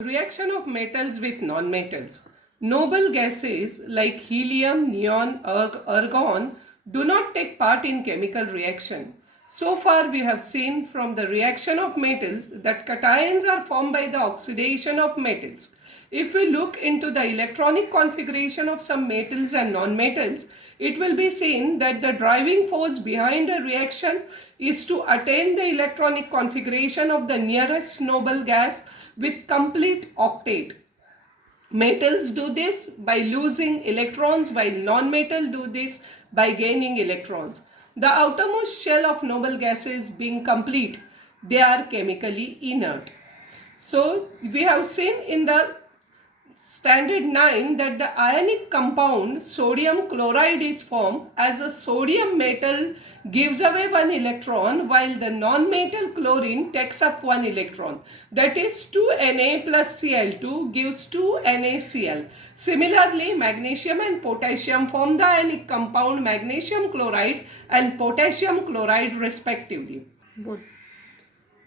Reaction of metals with nonmetals. Noble gases like helium, neon, argon do not take part in chemical reaction. So far we have seen from the reaction of metals that cations are formed by the oxidation of metals. If we look into the electronic configuration of some metals and nonmetals, it will be seen that the driving force behind a reaction is to attain the electronic configuration of the nearest noble gas with complete octet. Metals do this by losing electrons, while non-metal do this by gaining electrons. The outermost shell of noble gases being complete, they are chemically inert. So we have seen in the standard 9 that the ionic compound sodium chloride is formed as a sodium metal gives away one electron while the non-metal chlorine takes up one electron. That is 2Na plus Cl2 gives 2NaCl. Similarly, magnesium and potassium form the ionic compound magnesium chloride and potassium chloride respectively. Good.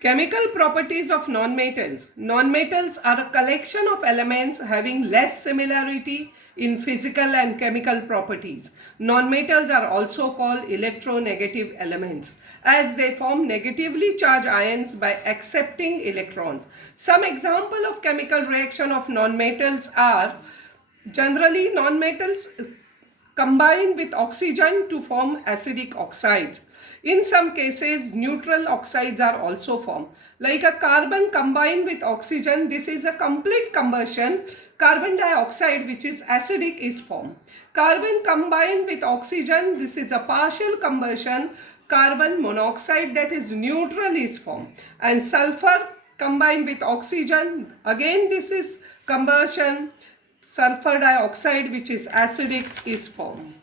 Chemical properties of nonmetals. Nonmetals are a collection of elements having less similarity in physical and chemical properties. Nonmetals are also called electronegative elements as they form negatively charged ions by accepting electrons. Some example of chemical reaction of nonmetals are generally nonmetals combine with oxygen to form acidic oxides. In some cases, neutral oxides are also formed. Like a carbon combined with oxygen, this is a complete combustion. Carbon dioxide, which is acidic, is formed. Carbon combined with oxygen, this is a partial combustion. Carbon monoxide, that is neutral, is formed. And sulfur combined with oxygen, again this is combustion. Sulfur dioxide, which is acidic, is formed.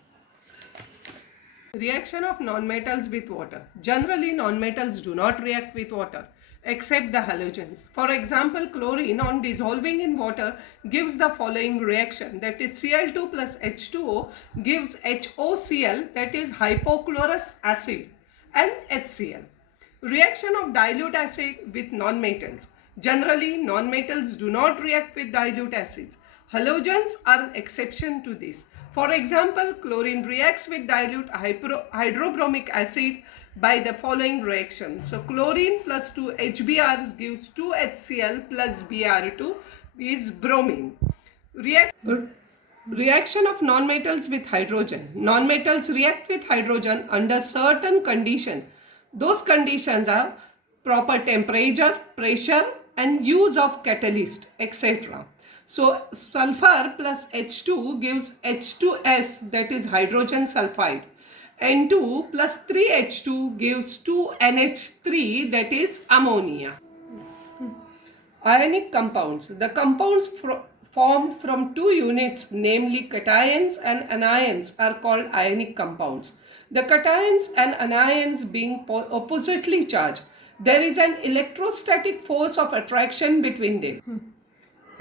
Reaction of nonmetals with water. Generally, nonmetals do not react with water except the halogens. For example, chlorine on dissolving in water gives the following reaction, that is Cl2 plus H2O gives HOCl, that is hypochlorous acid, and HCl. Reaction of dilute acid with nonmetals. Generally, nonmetals do not react with dilute acids. Halogens are an exception to this. For example, chlorine reacts with dilute hydrobromic acid by the following reaction. So, chlorine plus 2 HBr gives 2 HCl plus Br2 is bromine. Reaction of nonmetals with hydrogen. Nonmetals react with hydrogen under certain conditions. Those conditions are proper temperature, pressure, and use of catalyst, etc. So, sulfur plus H2 gives H2S, that is hydrogen sulfide. N2 plus 3H2 gives 2NH3, that is ammonia. Ionic compounds. The compounds formed from two units, namely cations and anions, are called ionic compounds. The cations and anions being oppositely charged, there is an electrostatic force of attraction between them.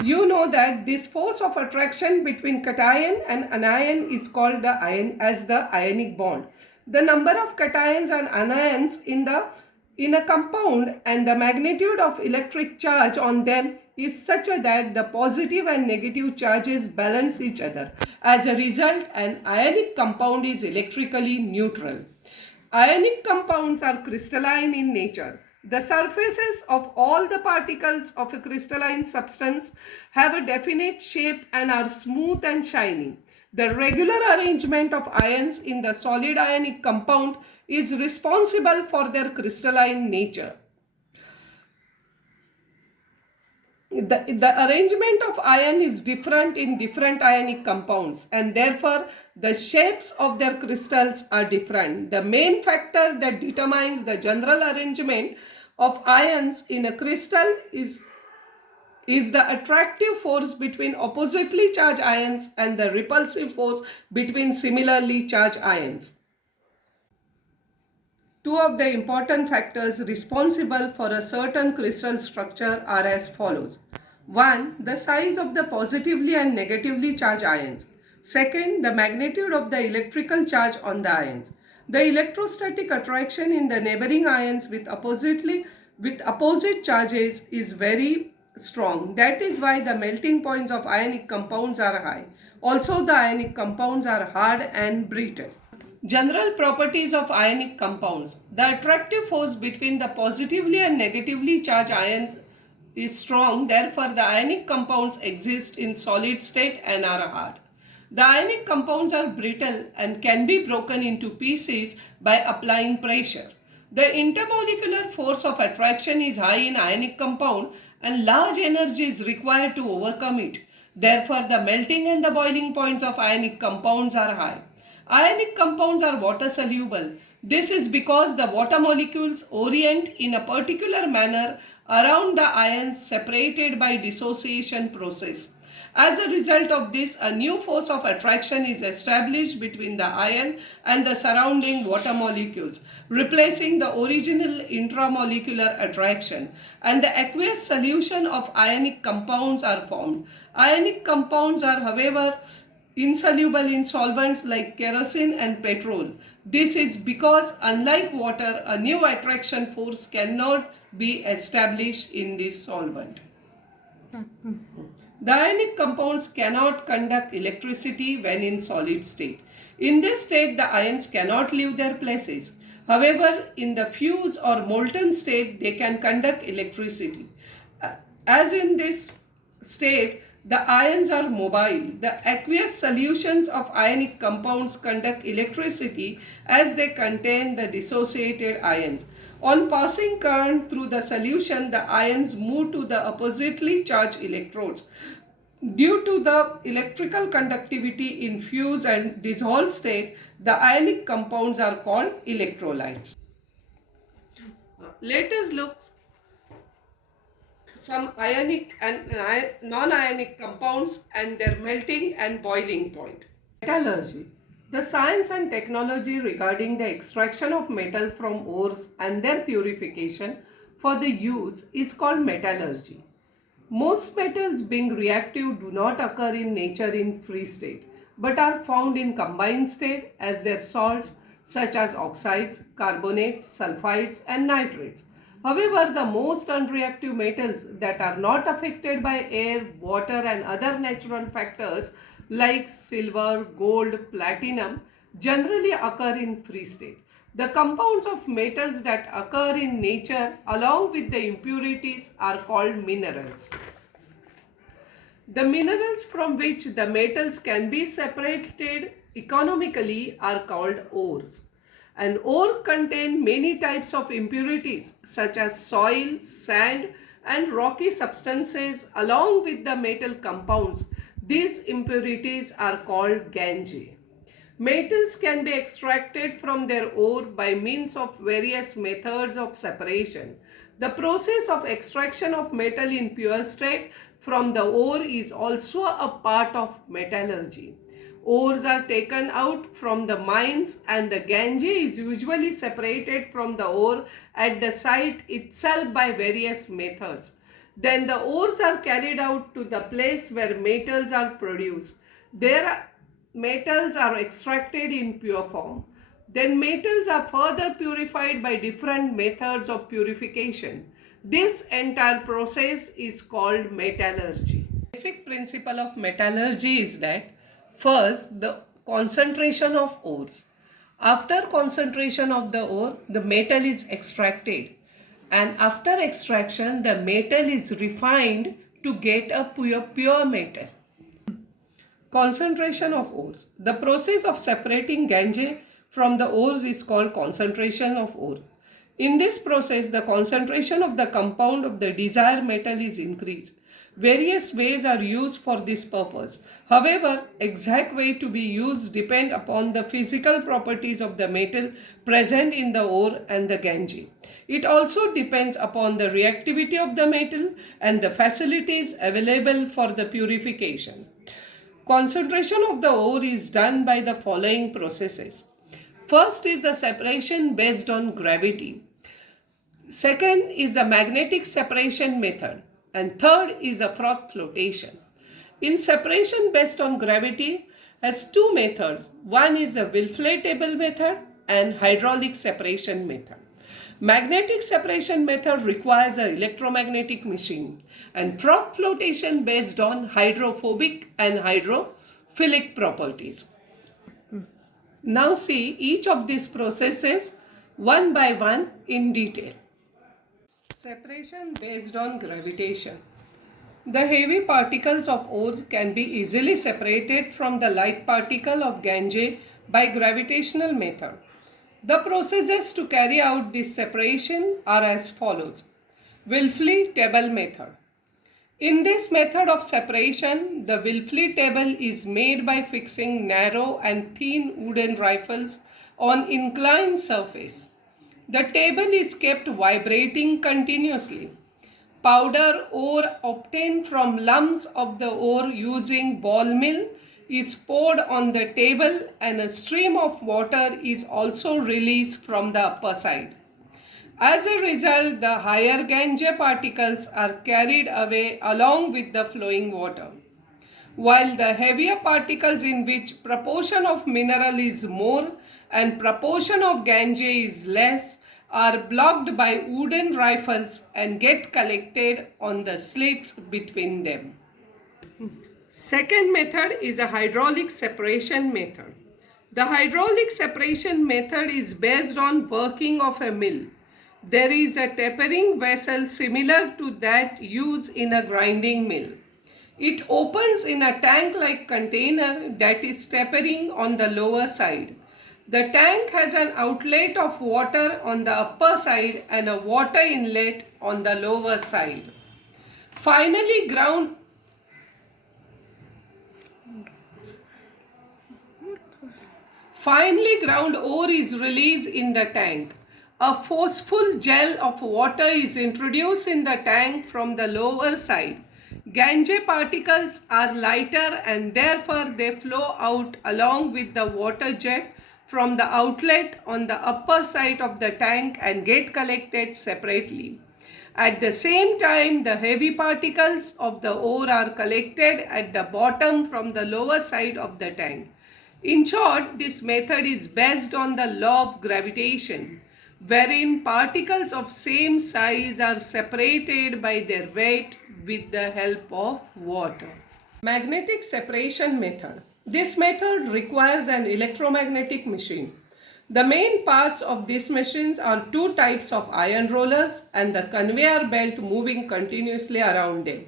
You know that this force of attraction between cation and anion is called the ionic bond. The number of cations and anions in a compound and the magnitude of electric charge on them is such that the positive and negative charges balance each other. As a result, an ionic compound is electrically neutral. Ionic compounds are crystalline in nature. The surfaces of all the particles of a crystalline substance have a definite shape and are smooth and shiny. The regular arrangement of ions in the solid ionic compound is responsible for their crystalline nature. The arrangement of ion is different in different ionic compounds and therefore the shapes of their crystals are different. The main factor that determines the general arrangement of ions in a crystal is the attractive force between oppositely charged ions and the repulsive force between similarly charged ions. Two of the important factors responsible for a certain crystal structure are as follows. 1. The size of the positively and negatively charged ions. Second, the magnitude of the electrical charge on the ions. The electrostatic attraction in the neighboring ions with opposite charges is very strong. That is why the melting points of ionic compounds are high. Also, the ionic compounds are hard and brittle. General properties of ionic compounds. The attractive force between the positively and negatively charged ions is strong. Therefore, the ionic compounds exist in solid state and are hard. The ionic compounds are brittle and can be broken into pieces by applying pressure. The intermolecular force of attraction is high in ionic compound and large energy is required to overcome it. Therefore, the melting and the boiling points of ionic compounds are high. Ionic compounds are water soluble. This is because the water molecules orient in a particular manner around the ions separated by dissociation process. As a result of this, a new force of attraction is established between the ion and the surrounding water molecules, replacing the original intramolecular attraction, and the aqueous solution of ionic compounds are formed. Ionic compounds are, however, insoluble in solvents like kerosene and petrol. This is because, unlike water, a new attraction force cannot be established in this solvent. The ionic compounds cannot conduct electricity when in solid state. In this state, the ions cannot leave their places. However, in the fused or molten state, they can conduct electricity. As in this state, the ions are mobile. The aqueous solutions of ionic compounds conduct electricity as they contain the dissociated ions. On passing current through the solution, the ions move to the oppositely charged electrodes. Due to the electrical conductivity in fused and dissolved state, the ionic compounds are called electrolytes. Let us look some ionic and non-ionic compounds and their melting and boiling point. Metallurgy. The science and technology regarding the extraction of metal from ores and their purification for the use is called metallurgy. Most metals being reactive do not occur in nature in free state, but are found in combined state as their salts such as oxides, carbonates, sulfides and nitrates. However, the most unreactive metals that are not affected by air, water and other natural factors like silver, gold, platinum generally occur in free state. The compounds of metals that occur in nature along with the impurities are called minerals. The minerals from which the metals can be separated economically are called ores. An ore contains many types of impurities such as soil, sand and rocky substances along with the metal compounds. These impurities are called gangue. Metals can be extracted from their ore by means of various methods of separation. The process of extraction of metal in pure state from the ore is also a part of metallurgy. Ores are taken out from the mines and the gangue is usually separated from the ore at the site itself by various methods. Then the ores are carried out to the place where metals are produced. Metals are extracted in pure form. Then metals are further purified by different methods of purification. This entire process is called metallurgy. The basic principle of metallurgy is that first, the concentration of ores. After concentration of the ore, the metal is extracted. And after extraction, the metal is refined to get a pure metal. Concentration of ores. The process of separating gangue from the ores is called concentration of ore. In this process, the concentration of the compound of the desired metal is increased. Various ways are used for this purpose. However, exact way to be used depend upon the physical properties of the metal present in the ore and the gangue. It also depends upon the reactivity of the metal and the facilities available for the purification. Concentration of the ore is done by the following processes. First is the separation based on gravity. Second is the magnetic separation method. And third is the froth flotation. In separation based on gravity has two methods. One is the inflatable method and hydraulic separation method. Magnetic separation method requires an electromagnetic machine and froth flotation based on hydrophobic and hydrophilic properties. Now see each of these processes one by one in detail. Separation based on gravitation. The heavy particles of ores can be easily separated from the light particle of gangue by gravitational method. The processes to carry out this separation are as follows. Wilfley table method. In this method of separation, the Wilfley table is made by fixing narrow and thin wooden rifles on inclined surface. The table is kept vibrating continuously. Powder ore obtained from lumps of the ore using ball mill is poured on the table and a stream of water is also released from the upper side. As a result, the higher gangue particles are carried away along with the flowing water, while the heavier particles in which proportion of mineral is more and proportion of gangue is less are blocked by wooden rifles and get collected on the slits between them. Second method is a hydraulic separation method. The hydraulic separation method is based on working of a mill. There is a tapering vessel similar to that used in a grinding mill. It opens in a tank-like container that is tapering on the lower side. The tank has an outlet of water on the upper side and a water inlet on the lower side. Finally ground ore is released in the tank. A forceful gel of water is introduced in the tank from the lower side. Gangue particles are lighter and therefore they flow out along with the water jet from the outlet on the upper side of the tank and get collected separately. At the same time, the heavy particles of the ore are collected at the bottom from the lower side of the tank. In short, this method is based on the law of gravitation, wherein particles of same size are separated by their weight with the help of water. Magnetic separation method. This method requires an electromagnetic machine. The main parts of these machines are two types of iron rollers and the conveyor belt moving continuously around them.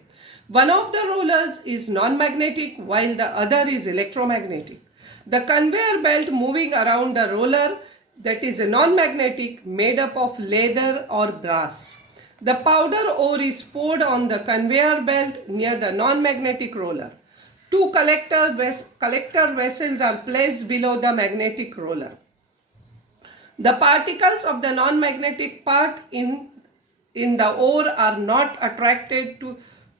One of the rollers is non-magnetic while the other is electromagnetic. The conveyor belt moving around the roller that is a non-magnetic made up of leather or brass. The powder ore is poured on the conveyor belt near the non-magnetic roller. Two collector vessels are placed below the magnetic roller. The particles of the non-magnetic part in the ore are not attracted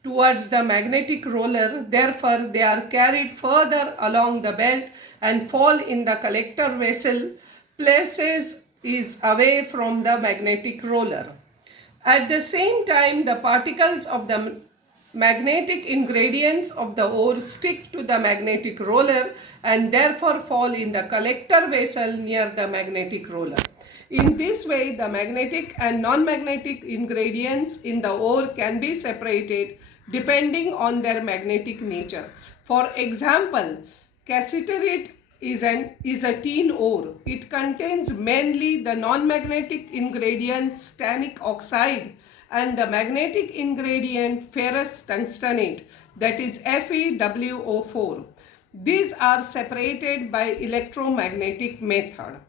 towards the magnetic roller, therefore they are carried further along the belt and fall in the collector vessel places is away from the magnetic roller. At the same time, the particles of the magnetic ingredients of the ore stick to the magnetic roller and therefore fall in the collector vessel near the magnetic roller. In this way, the magnetic and non-magnetic ingredients in the ore can be separated depending on their magnetic nature. For example, cassiterite is a tin ore. It contains mainly the non-magnetic ingredient stannic oxide and the magnetic ingredient ferrous tungstenate, that is FeWO4. These are separated by electromagnetic method.